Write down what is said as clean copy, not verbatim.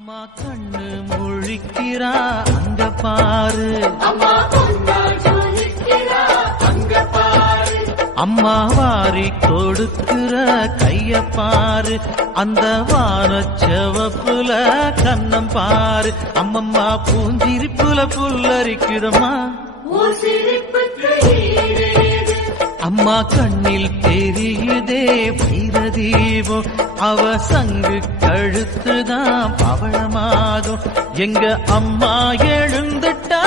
அம்மா கண்ணு முழிக்கிறா அங்க பாரு, அம்மா வாரி கொடுக்கிற கைய பாரு, அந்த வானச்சவப்புல கண்ணம் பாரு, அம்மம்மா பூஞ்சிரிப்புல புல்லரிக்குதம்மா. அம்மா கண்ணில் தெரியுதே வீரதீபம், அவ சங்கு கழுத்துதான் பவளமாகும். எங்க அம்மா எழுந்துட்டா